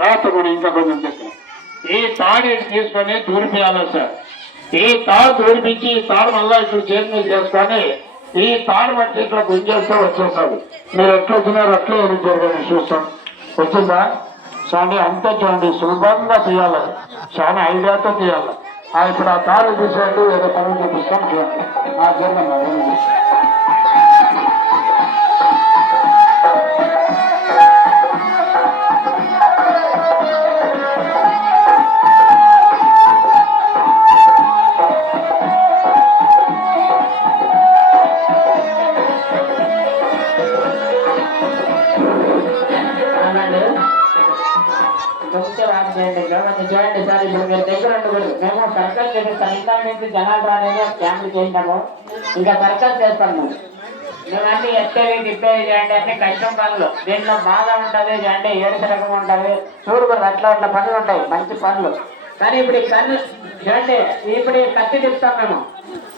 రాత కూడా ఇంకా కొంచెం చెప్పిన ఈ తాడు తీసుకొని దూరిపోయాలి సార్. ఈ తాడు దూరిపించి ఈ తాడు మళ్ళా ఇక్కడ చేతి మీద చేసుకొని ఈ తాడు బట్టి ఇట్లా గుంజేస్తే వచ్చేసాడు. మీరు ఎట్లా వచ్చినారు అట్లా ఏమి జరగని చూస్తాం. వచ్చిందా చూడండి, అంతే చూడండి, సులభంగా తీయాలి, చాలా ఐడియాతో తీయాలి. ఇప్పుడు ఆ తాడు తీసేయండి, ఏదో పనులు చూపిస్తాం చూడండి. జరగండి చూడండి సార్. ఇప్పుడు మీరు దగ్గర ఉండకూడదు. మేము సర్కస్ చేపిస్తాం. ఇంట్లో నుంచి జనాలు రాలేదు క్యాంపులు చేసినాము. ఇంకా సర్కస్ చేస్తాము. మేము అన్ని ఎత్తేవి తిప్పేవి చేయండి, అన్ని కష్టం పనులు. దీంట్లో బాగా ఉంటుంది అంటే ఏడు రకం ఉంటుంది. చూడకూడదు, అట్లా అట్లా పనులు ఉంటాయి, మంచి పనులు. కానీ ఇప్పుడు ఈ కన్ను చూడండి, ఇప్పుడు కత్తి తిప్పుతాం మేము.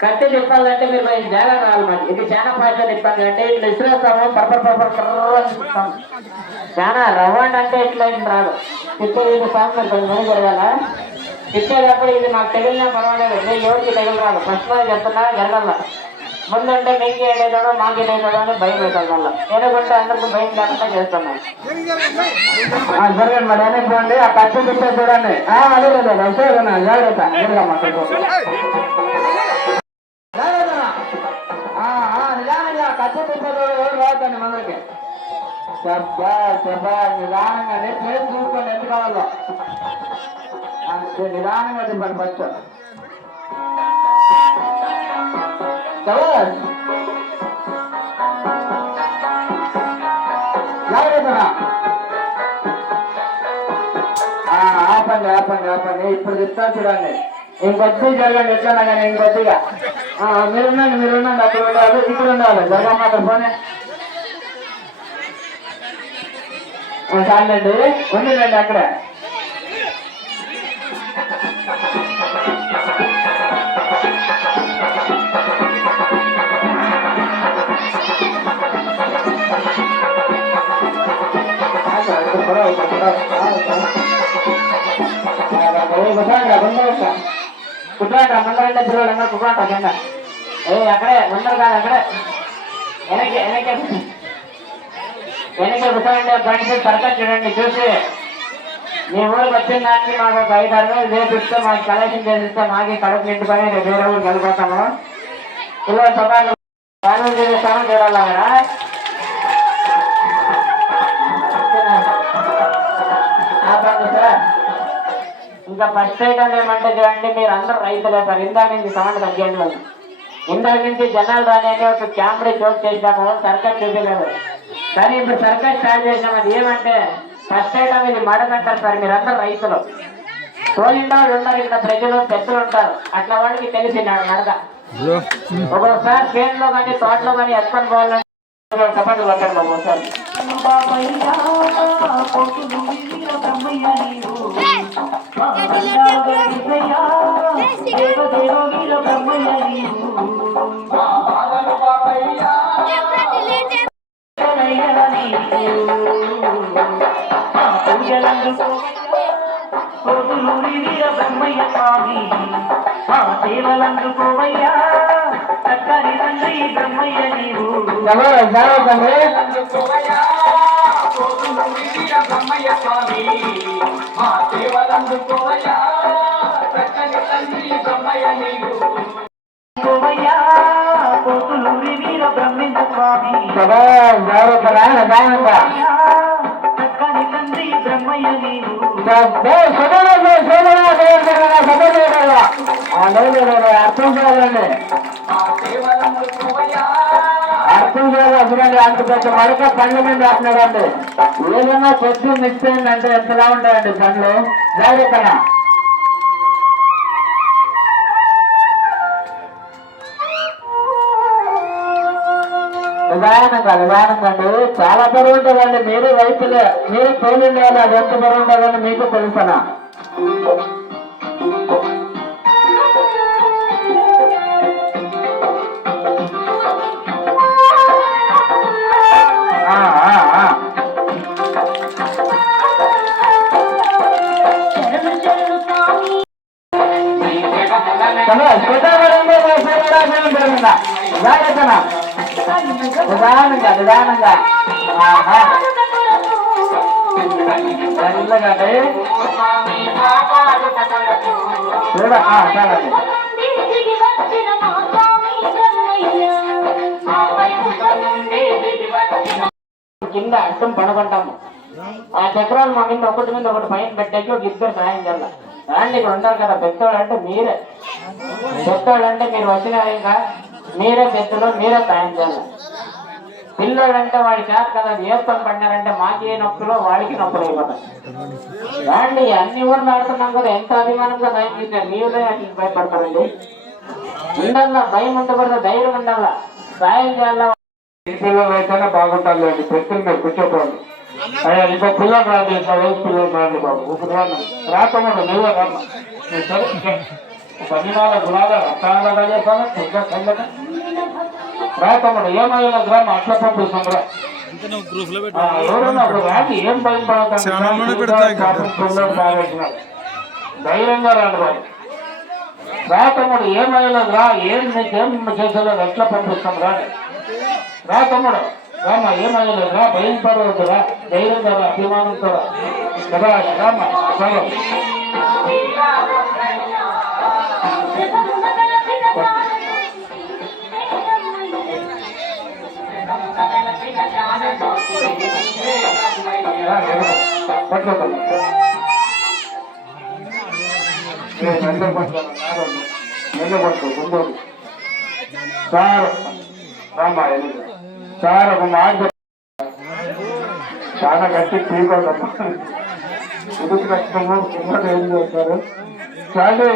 కత్తి తిప్పాలంటే మీరు జాగ్రత్త రావాలి. మరి ఇది చాలా పాటలు తిప్పాలి అంటే ఇట్లా ఇసురేస్తాము, తిప్పుతాం. చాలా రవ్వండి అంటే ఇట్లా ఏం రాదు. తిప్పేది ఇది సాంగ్ మీరు జరగాల. తిప్పేటప్పుడు ఇది నాకు తెగిలినా పర్వాలేదు, నేను ఎవరికి తెగిలి రాదు. ఫస్ట్ చెప్తున్నా జరగల. ముందుంటే మీకు ఏదైతుందో మాకు ఏదైతుందో అని భయం అవుతుంది. వల్ల ఎందుకంటే అందరికీ భయం లేకుండా చేస్తున్నాం. జరగండి మరి వెనక్కి పోండి. ఆ కత్తి తిప్పే చూడండి. అదే లేదు జాగ్రత్త నిదానంగా కత్తి తిప్పే చూడ ఎవరు రావద్దండి మనకి. నిదానంగా ప్లేస్ చూసుకోండి ఎంత కావాలో నిదానంగా తిప్పండి. ఫస్ట్ ఆపండి ఆపండి ఆపండి. ఇప్పుడు చెప్తాను చూడండి. ఇంకొద్ది జరగండి ఎట్లన్నా కానీ ఇంకొద్దిగా మీరున్నాండి అక్కడ ఉండాలి, ఇక్కడ ఉండాలి. జరగమ్మ అక్కడ పోనీ చాలండి, ఉండండి అక్కడ. కుట్రాట ముందరంటే పిల్లలు కుట్రాట కింద అక్కడే ముందరు కాదు, అక్కడే వెనకే కుట్రండి. ఫ్రెండ్స్ సర్కస్ చూడండి. చూసి మీ ఊరికి వచ్చిన దానికి మాకు ఒక 5-6 రోజులు చేపిస్తే మాకు కలెక్షన్ చేసిస్తే మాకు కడుపు నిండుకొని రేపు వేరే ఊరికి వెళ్ళిపోతాము. పిల్లలు సభలు కానూరు చేస్తాము చూడాలా కదా. సార్ ఇంకా ఫస్ట్ ఐటమ్ ఏమంటే చూడండి, మీరు అందరూ రైతులే సార్. ఇందాక నుంచి సౌండ్ తగ్గేది. ఇందాక నుంచి జనాలు రాని ఒక క్యాంపరీ చోటు చేసినాము, సర్కస్ చూపించలేదు. కానీ ఇప్పుడు సర్కస్ స్టార్ట్ చేసినాం. అది ఏమంటే ఫస్ట్ ఐటమ్ ఇది మడకంటారు సార్. మీరందరూ రైతులు, తోలిండా ఉన్నారు, ఇక్కడ ప్రజలు పెద్దలు ఉంటారు. అట్లా వాళ్ళకి తెలిసి నడక ఒక్కొక్కసారి చేనులో కానీ తోటలో కానీ ఎత్తుకొని పోవాలంటే చపాతీలు పట్టాడు బాబు సార్. బ్రహ్మయ్య స్వామి సేవలందుకోవయ్యా చక్కని తండ్రి బ్రహ్మయ్య నీవు. బ్రహ్మయ్య స్వామి సేవలందుకోవయ్యా చక్కని తండ్రి బ్రహ్మయ్య నీవు. కోతులూరి వీర బ్రహ్మేంద్ర స్వామి చక్కని తండ్రి బ్రహ్మయ్య నీవు. అర్థం చేయాలండి, అర్థం చేయాలి. చూడండి అంత పెద్ద మరొక పండ్ల మీద వేస్తున్నాడండి. ఏదైనా చెట్లు మిక్స్ అయిందంటే ఎంతలా ఉంటాయండి పండ్లు. జాగ్రత్తగా నిదానంగా అండి. చాలా బరువు ఉంటుందండి. మీరు రైతులే, మీరు తోలిండే అది ఎంత బరువు ఉంటుందని మీకు తెలుసనా. నిదానంగా నిదానంగా చూడ కింద అడ్డం పడబడ్డాము. ఆ చక్రాలు మా మీద ఒకటి మీద ఒకటి పైన పెట్టేకి ఒక ఇద్దరు సాయం చేయాలి. రాండి ఇక్కడ ఉంటారు కదా పెద్దోళ్ళు అంటే మీరే, పెద్దోళ్ళు అంటే మీరు వచ్చిన ఇంకా మీరే పెద్దలు, మీరే సాయం చేయాలి. పిల్లోడు అంటే వాడి చేత కదా ఏర్పని పడినారంటే మాకి నొప్పులు వాడికి నొప్పులు అయిపోతాయి. రాండి అన్ని ఊర్లు ఆడుతున్నాం కదా ఎంత అభిమానంగా సాయం చేశారు, మీరే అట్లా భయపడతారండి. ఉండాలా భయం ఉండకూడదు, ధైర్యం ఉండాలా, సాయం చేయాలా. పిల్లలు అయితేనే బాగుంటారు అండి. ప్రశ్నలు మీరు కూర్చోపోండి. అయ్యా ఇంకో పిల్లలు రాండి, వయసు పిల్లలు రాండి బాబు. ఇప్పుడు రాకముందు నువ్వే రమ్మ. పదినాల గుణాలు అర్థాలుగా చేస్తాను రాకముందు ఏమయ్యేలా గ్రామ అట్లా పంపిస్తాం రా. ఎవరన్నా ఒక రాండి, ఏం భయం పడతాను ధైర్యంగా రాండి బాబు. రాకముందు ఏమయ్యేలా రా, ఏం నీకేం చేసేలేదు ఎట్లా పంపిస్తాం రాండి. రా తమ్ముడు రామా, ఏమయ్యలేదు రా, భయం పడవద్దు రా, ధైర్యంగా రా, అభిమానంతో రా కదా రామా. చలో పట్టుకో ముందు సార్ రామా. సార్ ఒక మాట చాలా గట్టి తీసుకోదమ్మా, ఎందుకు కష్టము కింద ఏం చేస్తారు చాలు.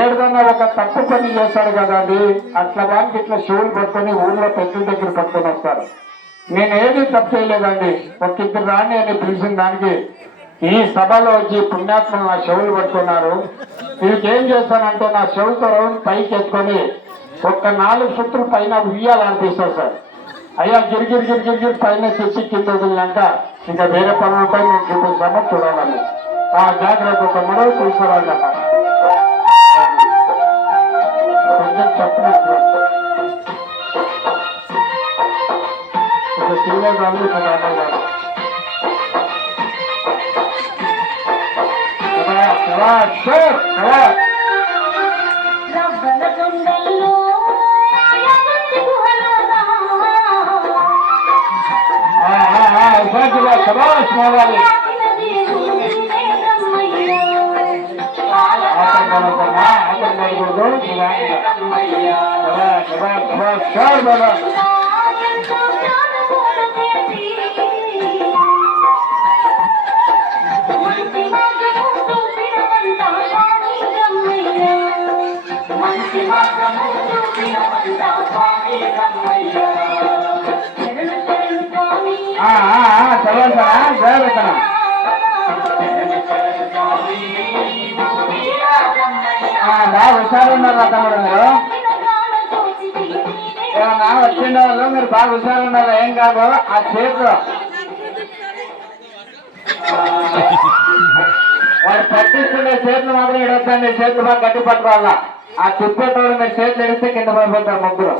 ఏడుదన్నా ఒక తప్పు పని చేస్తాడు కదండి, అట్లా దానికి ఇట్లా షూలు పట్టుకొని ఊళ్ళో పెద్దల దగ్గర పట్టుకొని వస్తారు. నేను ఏది తప్పు చేయలేదండి, ఒక ఇద్దరు రాని అని పిలిచిన దానికి ఈ సభలో వచ్చి పుణ్యాత్మలు నా చెవులు పట్టుకున్నారు. వీళ్ళకేం చేస్తానంటే నా చెవుతో రౌండ్ పైకి ఎత్తుకొని ఒక్క 4 ఫుట్లు పైన ఉయ్యాలనిపిస్తారు సార్. అయ్యా గిరిగిరి గిరిగిరి గిరి పైన తెచ్చి కింద వదిలినాక ఇంకా వేరే పనులు ఉంటాయి, నేను చూపిస్తామో చూడాలని. ఆ జాగ్రత్త ఒక మరో చూసుకోవాలి అన్న కొంచెం చెప్పినట్టు సీనియర్ వాళ్ళు శబాష్ మోగాలి. బాగా హుషారున్నారు తమ్ముడు మీరు. ఏమన్నా వచ్చిండే వాళ్ళు మీరు బాగా హుషారున్నారు, ఏం కాదు. ఆ చేతులు వాడు పట్టిస్తుండే చేతులు మాత్రం ఇడొద్దండి, చేతులు బాగా గట్టి పట్టుకోవాలా. ఆ తిప్పేటోళ్ళు మీరు చేతులు ఎడిస్తే కింద పడిపోతారు ముగ్గురు.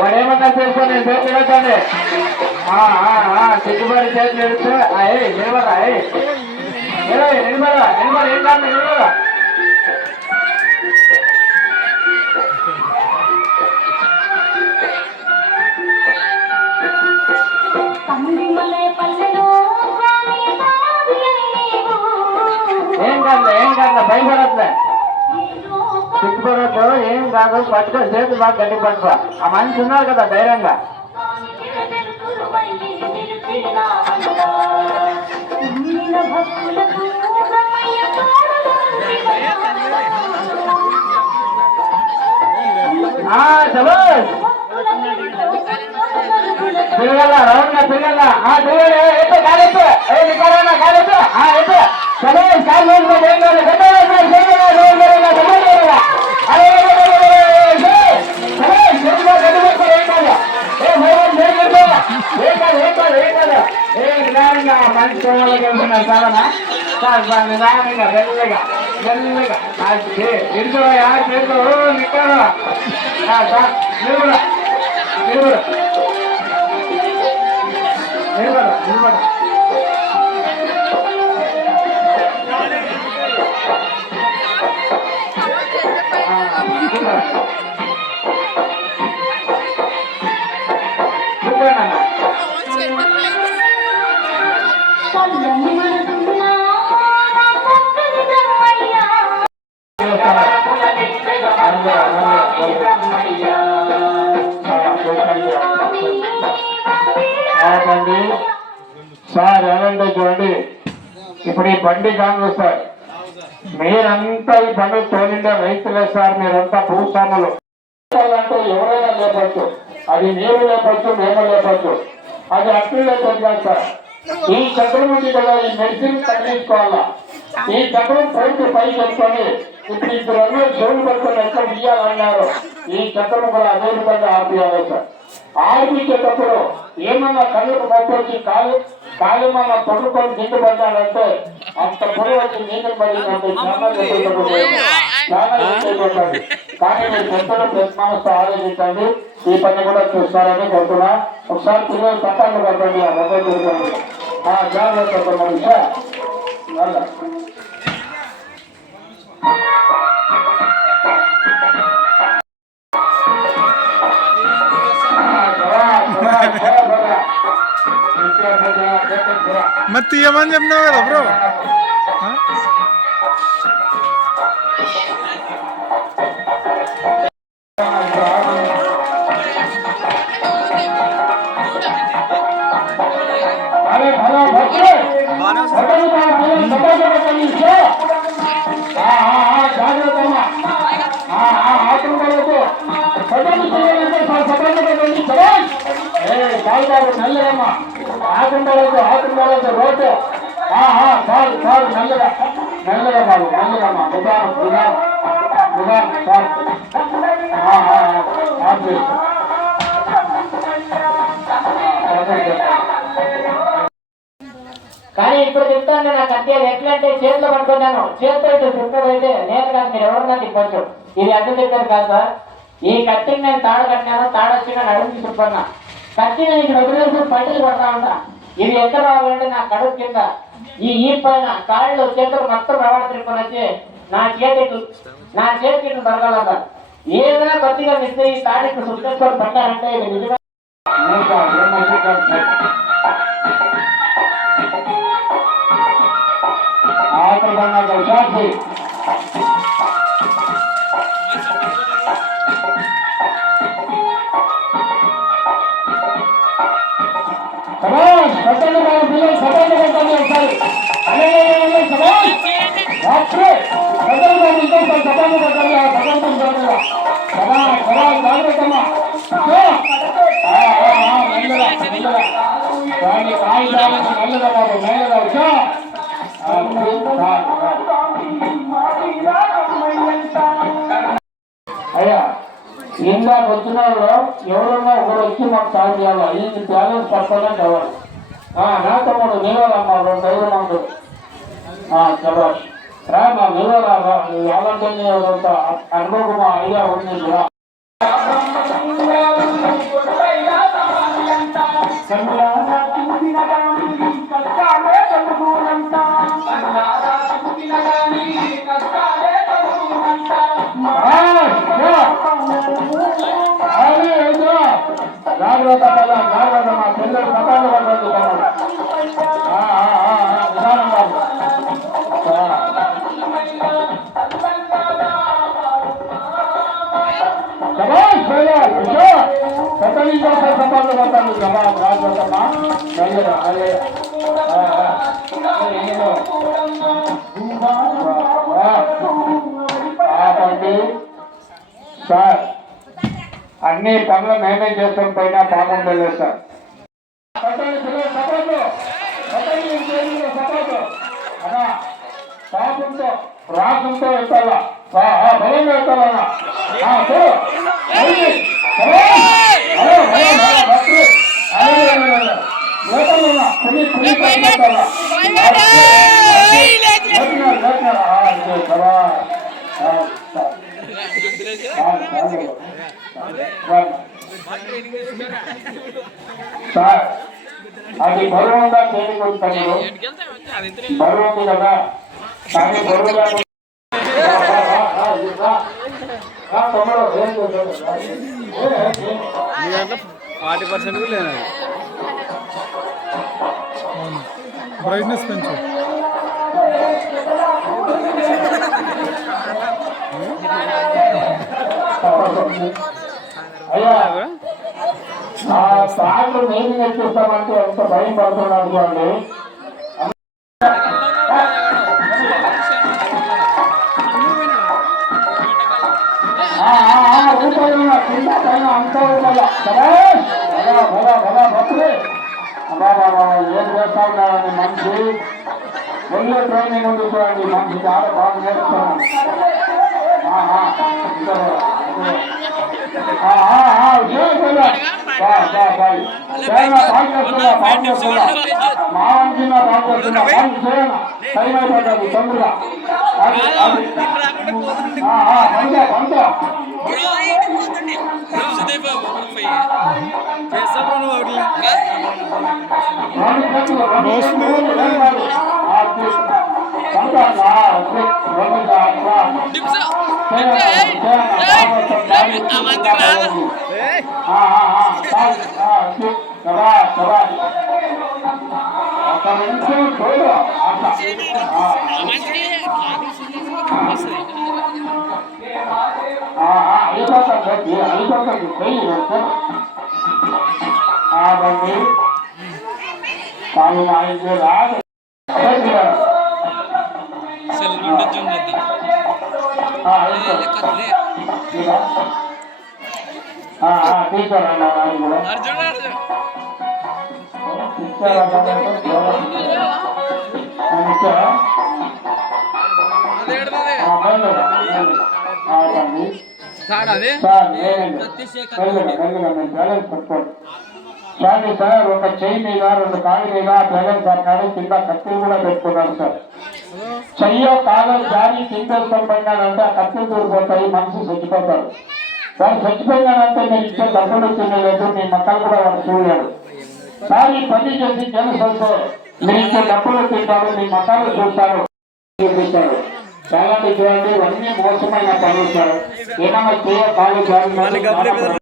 వాడు ఏమన్నా చేసుకోండి, నేను చేతులు ఎడొద్దండి. సిగ్గుబడి చేతులు ఎడితే నిలబడా నిలబడా నిలబడ ఏం కాదు నిలబడా. ఏం కాదు భయపడట్లే, సిగ్గుపడద్దు, ఏం కాదు. పట్టుకో చేతులు బాగా గట్టి పట్టుకో. ఆ మనిషి ఉన్నారు కదా ధైర్యంగా. తిరగల రౌండ్ గా తిరగల తిరగలే కాలేదు కాలేదు చలో కాదు ఏం కాదు. నిదానంగా మంచి కోళ్ళకి వెళ్తున్నారు చాలనా సార్ సార్ నిదానంగా మెల్లగా మెల్లగా ఇద్దరు యారు చేస్తారు నిక్కడా సార్ మీరు కూడా మీరు కూడా నిలబడ నిలబడ సార్ ఏమంటే చూడండి ఇప్పుడు ఈ బండి కాంగ్రెస్ సార్ మీరంతా ఈ బండి తోలిండే రైతులే సార్ మీరంతా భూస్వాములు అంటే ఎవరైనా లేపచ్చు అది మీరు లేపచ్చు మేము లేపచ్చు అది అట్లు లేకపోతే సార్ ఈ చక్రం ఉంది కదా ఈ మెడిసిన్ తగ్గించుకోవాలా ఈ చక్రం పైకి పెట్టుకొని ఇప్పుడు ఇద్దరు అందరూ చెవులు పెట్టుకొని ఎక్కడ తీయాలన్నారు ఈ చక్రం కూడా అదే విధంగా ఆపియాలి సార్ ఆడిపించేటప్పుడు ఏమన్నా కళ్ళకు పట్టొచ్చి కాలు మన పట్టుకొని దిండు పడ్డాడంటే అంత పొడవు వచ్చి నీళ్ళు పడిందంటే చాలా అయిపోతుంది కానీ మీరు పెద్దలు ప్రశ్నతో ఆలోచించండి ఈ పని కూడా చూస్తారని చెప్తున్నా ఒకసారి పిల్లలు తప్పాలు కట్టండి ఆ మొబైల్ చూడండి జాగ్రత్త మనిషి మరి తీయమని చెప్పినావు కదా బ్రో నల్లగమ్మా ఆకుండలేదు రోడ్డు చాలు చాలు నల్లగా నల్లగా బాబు నల్లగమ్మా కానీ ఇప్పుడు చెప్తాను నాకు అంతే ఎట్లా అంటే చేతిలో పట్టుకున్నాను చేతితో ఇటు తిప్పదైతే నేను కాదు మీరు ఎవరన్నా తిప్పచ్చు ఇది అడ్డు చెప్పారు కాదు సార్ ఈ కత్తిని నేను తాడు కట్టినాను తాడు వచ్చి నేను అడుగు తిప్పుకున్నా కత్తి నేను ఇక్కడ వదిలేసి పట్టుకు కొడతా ఉంటా ఇది ఎక్కడ రావాలంటే నా కడుపు కింద ఈ పైన కాళ్ళు చేతులు మొత్తం రవాణా తిరుపతి వచ్చి నా చేతికి ఇట్లా దొరకాల సార్ ఏదైనా కొద్దిగా మిస్ ఈ తాడు ఇక్కడ సుట్టేసుకొని పట్టారంటే ఇది నిజంగా అయ్యా ఇందాక వచ్చిన వాళ్ళు ఎవరన్నా ఒకరు వచ్చి మాకు సాగు చేయాలి ఇది బ్యాలెన్స్ పడుతుందని చదవాలి నా తమ్ముడు నీవాలమ్మా 2 మంది చదవాలి రా మా నీవాల ఎవరంటే అనుభవమా ఐడియా ఉంది కూడా జాగ్రత్త జాగ్రత్త మా పిల్లలు పట్టాలు పడుతుంది సార్ అన్ని పనులు మేమే చేస్తాం పైన పాపం వెళ్ళలేదు సార్ పాపంతో రాసంతో వెళ్తావా బలంగా వెళ్తావా సార్ అది బరువు ఉందా తేలికొంటాను బరువు ఉంది కదా కానీ బరువు తొమ్మిది 40% కూడా లేదు బ్రైట్నెస్ పెంచు అయ్యా ఆ సార్లు నేను నేర్పిస్తామంటే ఎంత భయం పడుతున్నాను అనుకోండి కింద పైన అంతా ఏం చేస్తా ఉన్నారని మనిషి ఒళ్ళు ట్రైనింగ్ ఉంది చూడండి మనిషి చాలా బాగా నేర్చుకున్నాను మావంచిన బాగున్నా టైం అయిపోతుంది తొందరగా చూడండి సార్ ఒక చెయ్యి మీద 2 కాళ్ళ మీద జగన్ సర్కారు కింద కత్తులు కూడా పెట్టుకున్నారు సార్ చెయ్యో కాలం జారి కిందేసుకొని పోయినాడంటే ఆ కత్తులు దూరిపోతాయి మనిషి చచ్చిపోతాడు వాడు చచ్చిపోయినాడంటే మీరు ఇచ్చే డబ్బులు తినలేదు మీ మక్కలు కూడా వాడు చూడలేడు సార్ ఈ పని చేసి తెలుసు మీరు ఇచ్చే డబ్బులు తింటారు మీ మక్కలు చూస్తారు చూపిస్తారు చాలా చూడండి ఇవన్నీ మోసమైన పనులు సార్ ఏమన్నా చేయ కాలు జారి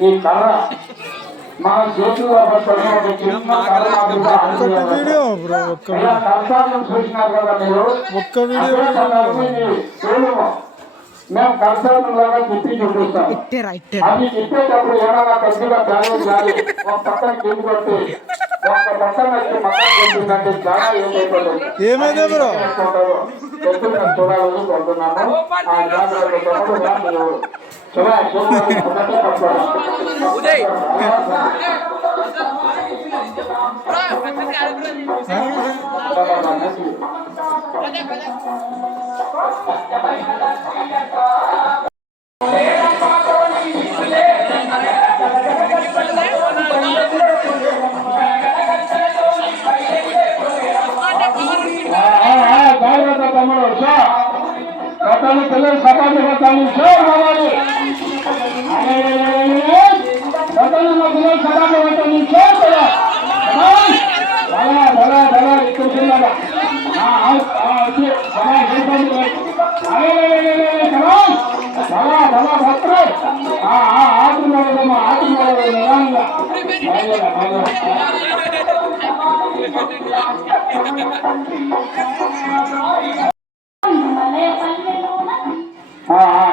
ఈ కర్ర మన చేతుల్లో చూసినారు కదా మీరు ఒక్క వీడియో మేము కర్షకులాగా తిప్పి చూపిస్తాం అది తిప్పేటప్పుడు ఏమైనా పెద్దగా బ్యాలెన్స్ కానీ ఒక పక్కన కింద కొట్టి ఒక పక్కన మక్కలు కొట్టిందంటే చాలా ఏమైంది బ్రో చూడాలని కోరుతున్నాము ఆ జాగ్రత్త తమ్ముడు పిల్లలు సపాటు పట్టాలి షోర్ కావాలి పిల్లలు సపాటు పట్టాలి షోర్ కదా ఇక్కడ పిల్లలు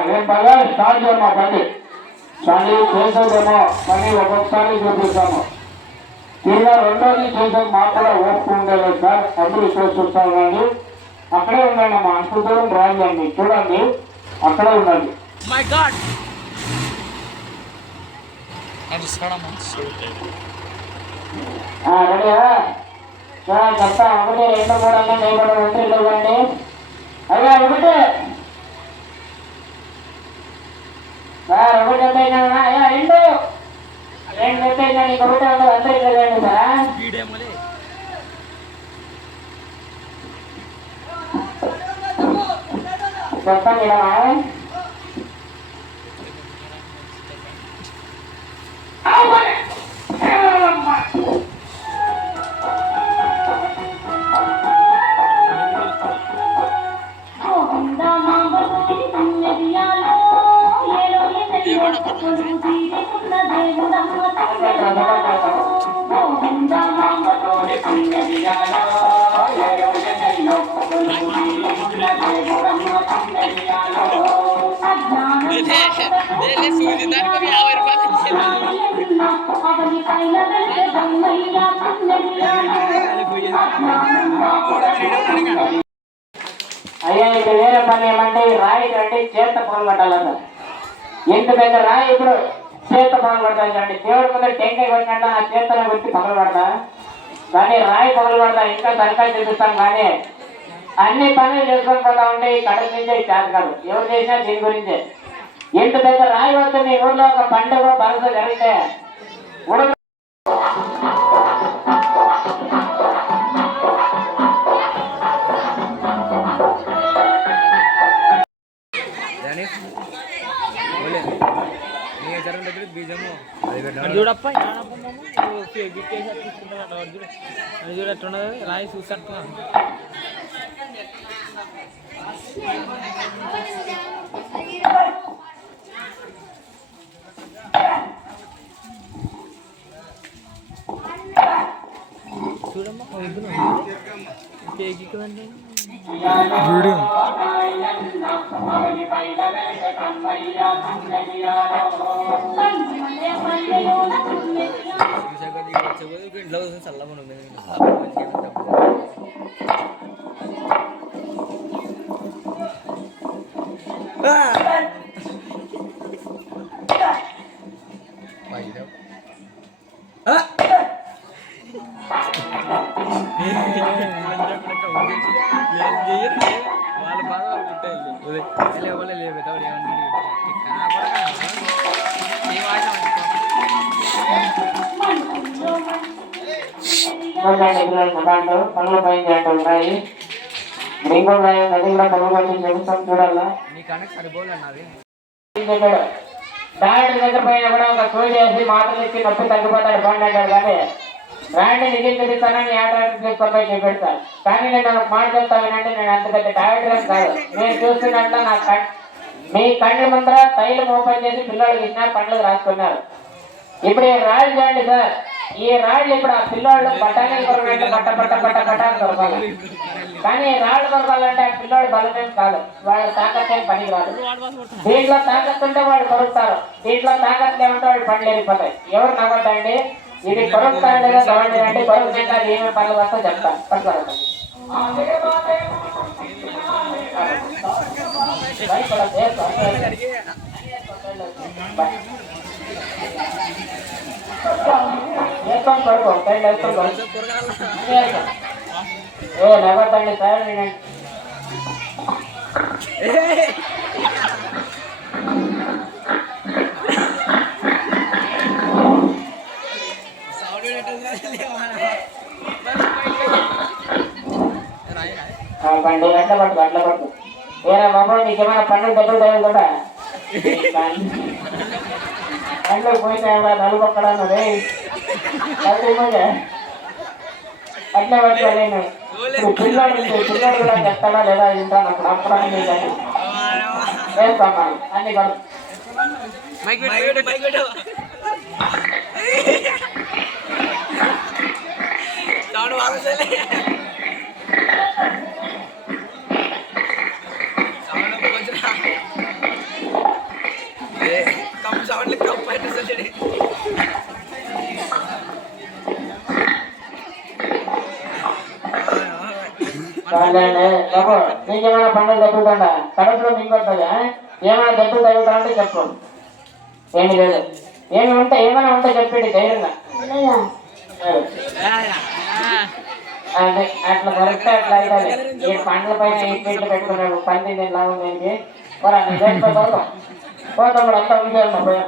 ఏం బాగా స్టార్ట్ చేయమ్మా బండి స్టాండ్ చేసేదేమో పని ఒక్కొక్కసారి చూపిస్తాము ఇలా రెండోది చేసేది మాకు కూడా ఓపు ఉండేది సార్ అందరూ చూస్తాం కానీ అక్కడే ఉండండి అమ్మా అంత దూరం రాయండి చూడండి అక్కడే ఉండండి రెడీయా చెప్తా 1, 2, 3 అన్నా నేను కూడా ఎంట్రీలు ఇవ్వండి. అయ్యా 1 సార్ 1 అయినా అయ్యా 2 అయినా నీకు 1 ఉండదు అందరికీ వెళ్ళండి సార్. చెప్పండి అయ్యా ఇక్కడ వేరే పని ఏమంటే రాయి కంటే చేత పొగలు పట్టాలన్న ఎంత పెద్ద రాయి ఇప్పుడు చేత పొగలు పడతాయి కండి దేవుడి ముందు టెంకాయ కొట్టినట్టు నా చేతనే వచ్చి పగలు పడతా కానీ రాయి పగలు పడతా ఇంకా సరికాయ చూపిస్తాం కానీ అన్ని పనులు చేసుకొని పోతా ఉంటే ఈ కడప నుంచే చేత కాదు ఎవరు చేసినా దీని గురించే ఎంత పెద్ద రాయి వస్తే మీ ఊర్లో ఒక పండుగ భరోసా జరిగితే చూడప్ప చూడట్టున్నది రాయి చూసట్టున్నా చూడమ్మా వీడియో ఇంట్లో చల్లగా వాళ్ళ బాధ ఉంటాయి పనులు పైన చేయటం ఉన్నాయి మీకు నది కూడా పనులు పట్టి చెబుతాం చూడాలా డాక్టర్ దగ్గర పైన కూడా ఒక సూది వేసి మాటలు ఇచ్చి నొప్పి తగ్గిపోతాడు బండి అంటాడు కానీ రాండి నిజం చూపిస్తానని డాక్టర్ తీసుకొని చూపెడతాను కానీ నేను మాట చెప్తా వినంటే నేను అంత పెద్ద డాక్టర్ కాదు నేను చూస్తున్నట్లా నా మీ కళ్ళ ముందర తైలం ఓపెన్ చేసి పిల్లలు ఇచ్చినారు పండ్లకు రాసుకున్నారు ఇప్పుడు ఈ రాళ్ళు చూడండి సార్ ఈ రాళ్ళు ఇప్పుడు ఆ పిల్లోళ్ళు బఠానీలు కొరకంటే పట్ట కొరకాలి కానీ రాళ్ళు కొరకాలంటే ఆ పిల్లోడు బలమేం కాదు వాళ్ళు తాకత్తేం పనికి రాదు దీంట్లో తాకత్తుంటే వాళ్ళు కొరుకుతారు దీంట్లో తాకత్తు ఏమంటే వాళ్ళు పండ్లు వెళ్ళిపోతాయి ఎవరు నవ్వద్దండి ఇది కొరుకుతారంటే గవర్నమెంట్ అంటే కొరుకుతుంటే అది ఏమేమి పనులు వస్తా చెప్తాను పట్టుకోండి నవ్వద్దండి సార్ నేను పండు అట్లా పట్టు ఏరా బాబు నీకేమైనా పండుగ దగ్గర తగులుతుందా పండ్లు పోయితే నలుపక్కడా అట్లా పట్టుకోవాలి నేను పిల్లడు కూడా చెప్తాడా లేదా వింటాను అప్పుడు అప్పుడు అన్ని వేస్తాం అన్ని కడుపు బాబు నీకేమైనా పండుగ తగ్గుతుందా కడుపులో మింగొస్తుందా ఏమైనా దెబ్బలు తగ్గుతా అంటే చెప్పు ఏమి లేదు ఏమైనా ఉంటే చెప్పండి ధైర్యంగా అదే అట్లా దొరికితే అట్లా అవుతుంది. ఈ పండ్ల పైన ఈ పీట్లు పెట్టుకున్నాడు పంది ఎలా ఉంది పోతాం పోతాం కూడా అంతా ఉంటే పోయాం.